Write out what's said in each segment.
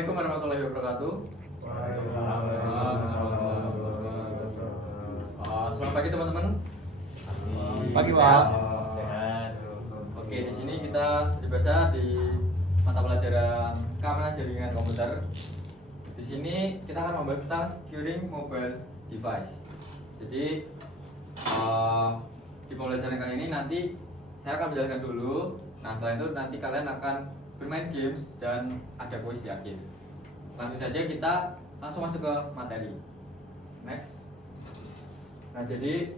Assalamualaikum warahmatullahi wabarakatuh. Selamat pagi teman-teman. Pagi, Pak. Sehat. Oke, di sini kita seperti biasa di mata pelajaran keamanan jaringan komputer. Di sini kita akan membahas tentang securing mobile device. Jadi di pembelajaran kali ini nanti saya akan menjelaskan dulu. Nah, setelah itu nanti kalian akan bermain games dan ada kuis di akhir. Langsung saja kita langsung masuk ke materi. Next. Nah, jadi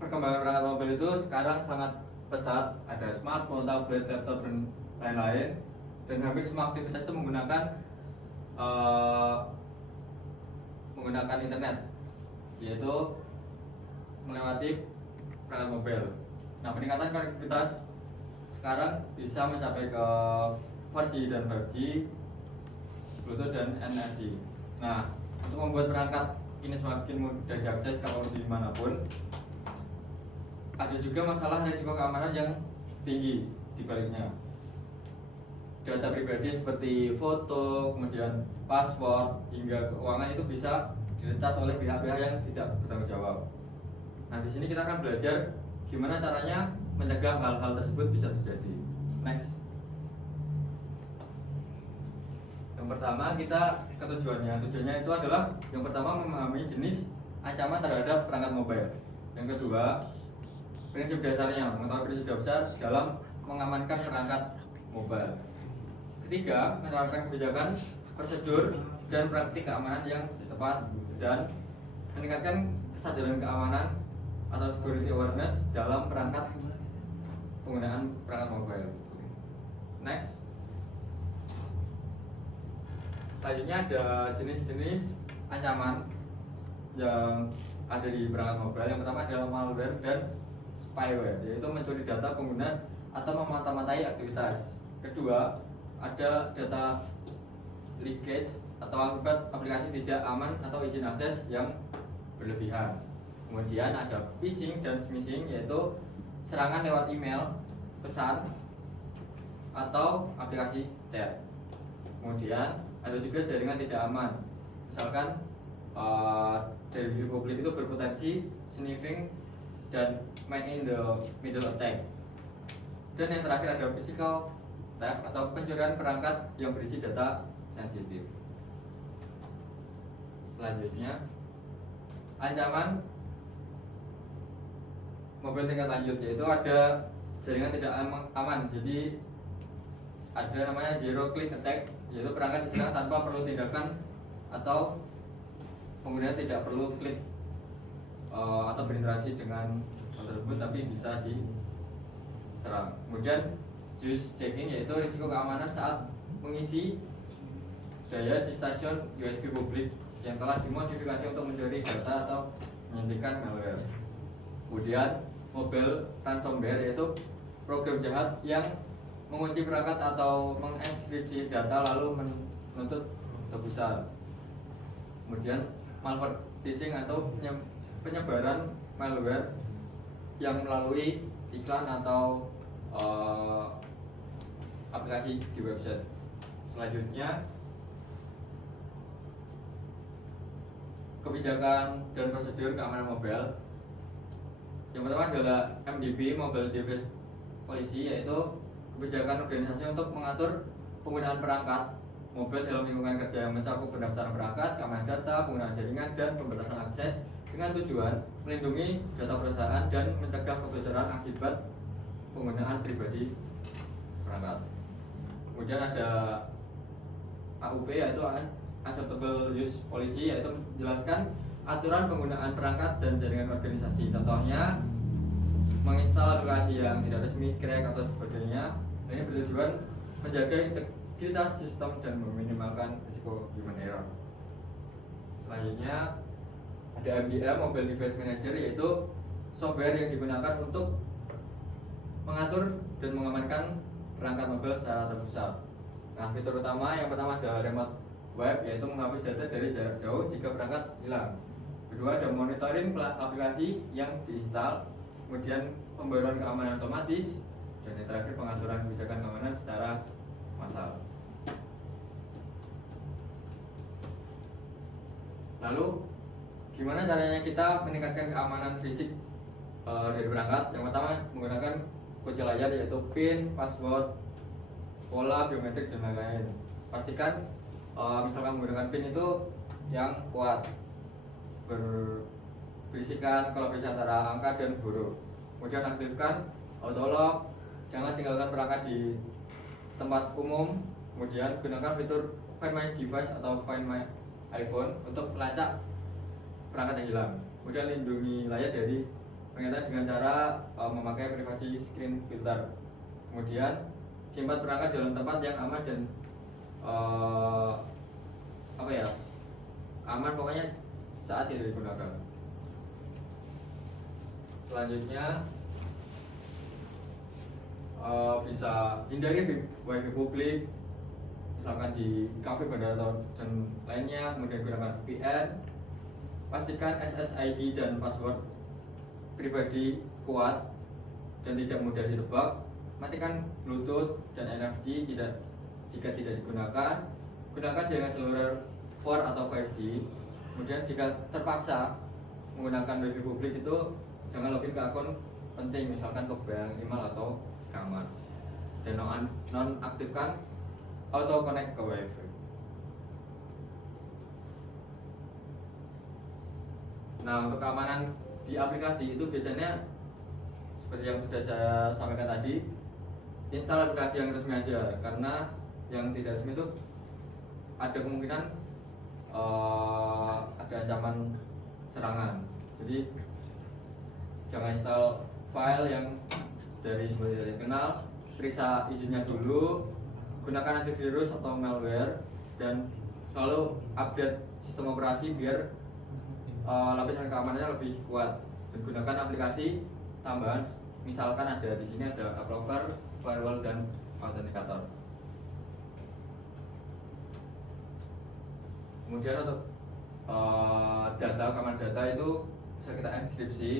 perkembangan perangkat mobil itu sekarang sangat pesat. Ada smartphone, tablet, laptop dan lain-lain. Dan hampir semua aktivitas itu menggunakan internet, yaitu melewati perangkat mobil. Nah, peningkatan konektivitas sekarang bisa mencapai ke 4G dan 5G, Bluetooth dan NFC. Nah, untuk membuat perangkat ini semakin mudah diakses kalau dimanapun, ada juga masalah risiko keamanan yang tinggi di baliknya. Data pribadi seperti foto, kemudian password, hingga keuangan itu bisa diretas oleh pihak-pihak yang tidak bertanggung jawab. Nah, di sini kita akan belajar gimana caranya mencegah hal-hal tersebut bisa terjadi. Next. Yang pertama kita ke tujuannya. Tujuannya itu adalah yang pertama memahami jenis ancaman terhadap perangkat mobile. Yang kedua, prinsip dasarnya, mengetahui prinsip dasar dalam mengamankan perangkat mobile. Ketiga, menerapkan kebijakan, prosedur dan praktik keamanan yang tepat dan meningkatkan kesadaran keamanan atau security awareness dalam perangkat penggunaan perangkat mobile. Next. Selanjutnya ada jenis-jenis ancaman yang ada di perangkat mobile. Yang pertama adalah malware dan spyware, yaitu mencuri data pengguna atau memata-matai aktivitas. Kedua, ada data leakage atau akibat aplikasi tidak aman atau izin akses yang berlebihan. Kemudian ada phishing dan smishing, yaitu serangan lewat email, pesan, atau aplikasi chat. Kemudian ada juga jaringan tidak aman, misalkan dari publik itu berpotensi sniffing dan man in the middle attack. Dan yang terakhir ada physical theft atau pencurian perangkat yang berisi data sensitif. Selanjutnya, ancaman mobil tingkat lanjut, yaitu ada jaringan tidak aman. Jadi ada namanya zero click attack, yaitu perangkat diserang tanpa perlu tindakan atau pengguna tidak perlu klik atau berinteraksi dengan hal tersebut, tapi bisa diserang. Kemudian juice checking, yaitu risiko keamanan saat mengisi daya di stasiun USB publik yang telah dimodifikasi untuk mencuri data atau menyuntikkan malware. Kemudian mobile ransomware, yaitu program jahat yang mengunci perangkat atau mengenkripsi data lalu menuntut tebusan. Kemudian malware phishing atau penyebaran malware yang melalui iklan atau aplikasi di website. Selanjutnya, kebijakan dan prosedur keamanan mobile. Yang pertama adalah MDP, Mobile Device Policy, yaitu kebijakan organisasi untuk mengatur penggunaan perangkat mobil dalam lingkungan kerja yang mencakup pendaftaran perangkat, keamanan data, penggunaan jaringan, dan pembatasan akses dengan tujuan melindungi data perusahaan dan mencegah kebocoran akibat penggunaan pribadi perangkat. Kemudian ada AUP, yaitu Acceptable Use Policy, yaitu menjelaskan aturan penggunaan perangkat dan jaringan organisasi. Contohnya, menginstal aplikasi yang tidak resmi, crack atau sebagainya. Ini bertujuan menjaga integritas sistem dan meminimalkan risiko human error. Selanjutnya ada MDM, Mobile Device Manager, yaitu software yang digunakan untuk mengatur dan mengamankan perangkat mobil secara terpusat. Nah, fitur utama yang pertama ada remote web, yaitu menghapus data dari jarak jauh jika perangkat hilang. Kedua, ada monitoring aplikasi yang diinstal. Kemudian pembaruan keamanan otomatis, dan yang terakhir pengaturan kebijakan keamanan secara massal. Lalu gimana caranya kita meningkatkan keamanan fisik dari perangkat? Yang pertama menggunakan kunci layar yaitu PIN, password, pola biometrik dan lain-lain. Pastikan misalkan menggunakan PIN itu yang kuat, berisikan kolaborasi antara angka dan huruf. Kemudian aktifkan auto lock, jangan tinggalkan perangkat di tempat umum. Kemudian gunakan fitur Find My Device atau Find My iPhone untuk melacak perangkat yang hilang. Kemudian lindungi layar dari pengintai dengan cara memakai privasi screen filter. Kemudian simpan perangkat dalam tempat yang aman dan aman pokoknya saat tidak digunakan. Selanjutnya bisa hindari wifi publik, misalkan di kafe, bandara dan lainnya. Kemudian gunakan VPN. Pastikan SSID dan password pribadi kuat dan tidak mudah ditebak. Matikan Bluetooth dan NFC jika tidak digunakan. Gunakan jaringan seluler 4 atau 5G. Kemudian jika terpaksa menggunakan wifi publik itu jangan login ke akun penting, misalkan ke bank, email atau kamar. Dan nonaktifkan auto connect ke wifi. Nah, untuk keamanan di aplikasi itu biasanya seperti yang sudah saya sampaikan tadi, install aplikasi yang resmi aja, karena yang tidak resmi itu ada kemungkinan ada ancaman serangan. Jadi jangan install file yang dari sumber tidak dikenal, periksa izinnya dulu, gunakan antivirus atau malware, dan selalu update sistem operasi biar lapisan keamanannya lebih kuat. Dan gunakan aplikasi tambahan, misalkan ada di sini ada AppLocker, firewall dan authenticator. Kemudian untuk keamanan data itu bisa kita enkripsi.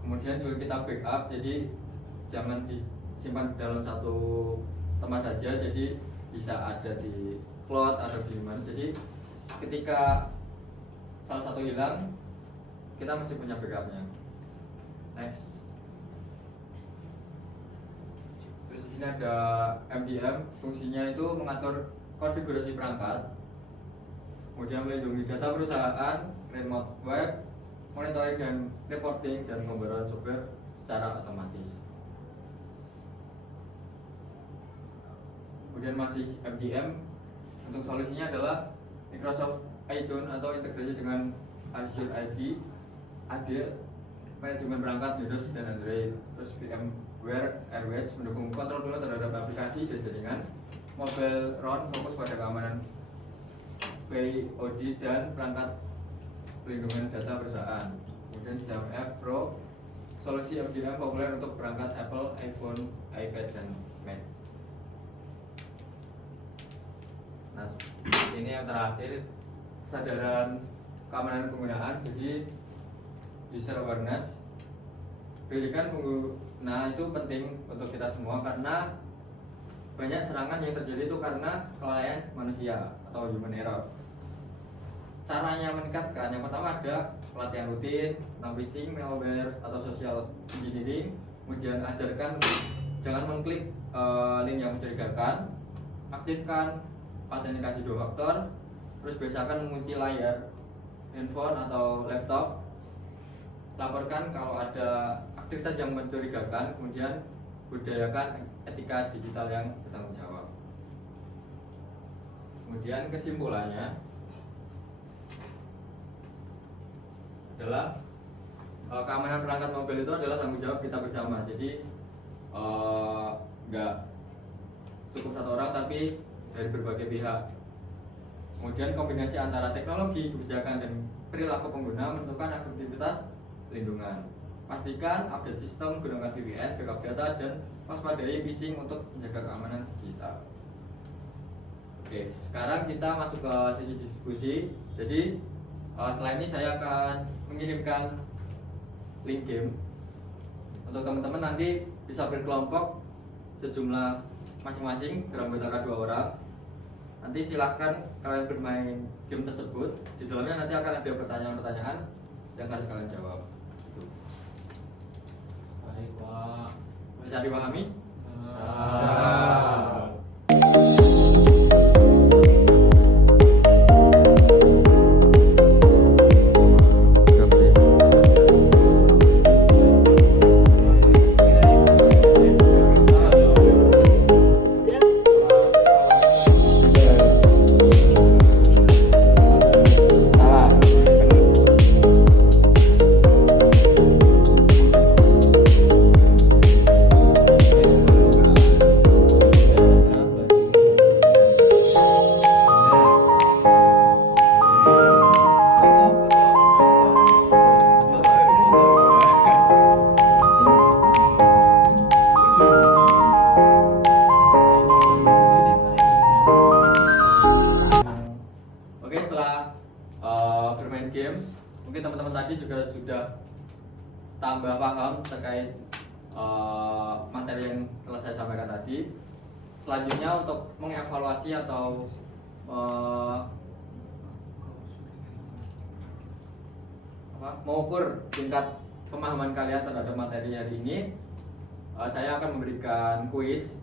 Kemudian juga kita backup, jadi jangan disimpan dalam satu tempat saja, jadi bisa ada di cloud atau di mana. Jadi ketika salah satu hilang, kita masih punya backupnya. Next. Terus di sini ada MDM, fungsinya itu mengatur konfigurasi perangkat, kemudian melindungi data perusahaan, remote web, monitoring dan reporting, dan pembaruan software secara otomatis. Kemudian masih MDM, untuk solusinya adalah Microsoft iTunes atau integrasi dengan Azure AD, manajemen perangkat Windows dan Android. Terus VMware Airways mendukung kontrol penuh terhadap aplikasi dan jaringan. Mobile RON fokus pada keamanan PIOD dan perangkat pelindungan data perusahaan. Kemudian JAM-F Pro, solusi MDM populer untuk perangkat Apple, iPhone, iPad, dan Mac. Nah, ini yang terakhir, kesadaran keamanan penggunaan. Jadi user awareness, pendidikan pengguna itu penting untuk kita semua, karena banyak serangan yang terjadi itu karena kelalaian manusia atau human error. Caranya meningkatkan, yang pertama ada pelatihan rutin tentang phishing, malware atau social engineering. Kemudian ajarkan jangan mengklik link yang mencurigakan, aktifkan autentikasi 2 faktor, terus biasakan mengunci layar handphone atau laptop, laporkan kalau ada aktivitas yang mencurigakan, kemudian budayakan etika digital yang bertanggung jawab. Kemudian kesimpulannya adalah keamanan perangkat mobil itu adalah tanggung jawab kita bersama. Jadi nggak cukup satu orang, tapi dari berbagai pihak. Kemudian kombinasi antara teknologi, kebijakan, dan perilaku pengguna menentukan efektivitas pelindungan. Pastikan update sistem, gunakan VPN, backup data, dan waspadai phishing untuk menjaga keamanan digital. Oke, sekarang kita masuk ke sesi diskusi. Jadi setelah ini saya akan mengirimkan link game untuk teman-teman, nanti bisa berkelompok sejumlah masing-masing, beranggotakan 2 orang. Nanti silahkan kalian bermain game tersebut. Di dalamnya nanti akan ada pertanyaan-pertanyaan yang harus kalian jawab. Gitu. Baik, Pak. Bisa dipahami? Bisa. Oke, setelah bermain games, mungkin teman-teman tadi juga sudah tambah paham terkait materi yang telah saya sampaikan tadi. Selanjutnya untuk mengevaluasi atau mengukur tingkat pemahaman kalian terhadap materi hari ini, saya akan memberikan kuis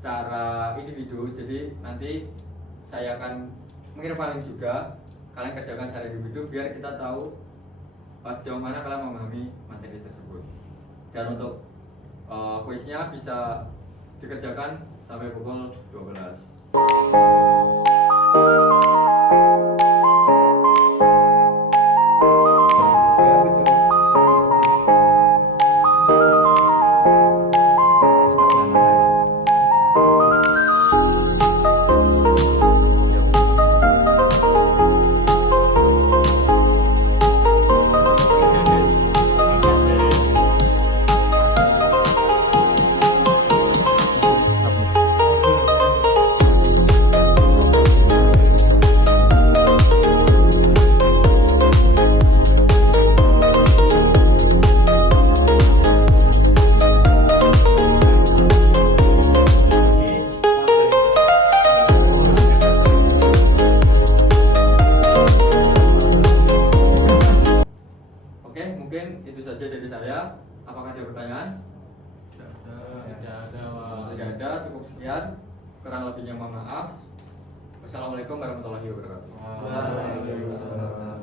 secara individu. Jadi nanti saya akan mengirim link juga, kalian kerjakan secara individu biar kita tahu sejauh mana kalian memahami materi tersebut. Dan untuk kuisnya bisa dikerjakan sampai pukul 12. Oke, mungkin itu saja dari saya. Apakah ada pertanyaan? Tidak ada, Pak. Tidak ada, cukup sekian. Kurang lebihnya mohon maaf. Wassalamualaikum warahmatullahi wabarakatuh. Waalaikumsalam.